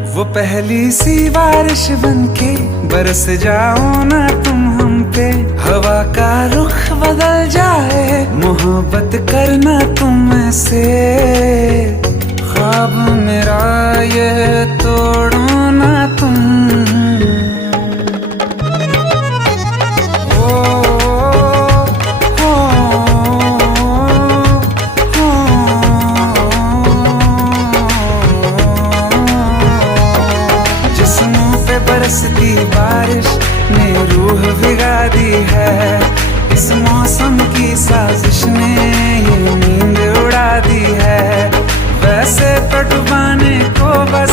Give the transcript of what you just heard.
वो पहली सी बारिश बनके बरस जाओ ना तुम हम पे, हवा का रुख बदल जाए, मोहब्बत करना तुम से। ख्वाब मेरा ये तोड़ो ना तुम। बरसती बारिश ने रूह भिगा दी है, इस मौसम की साज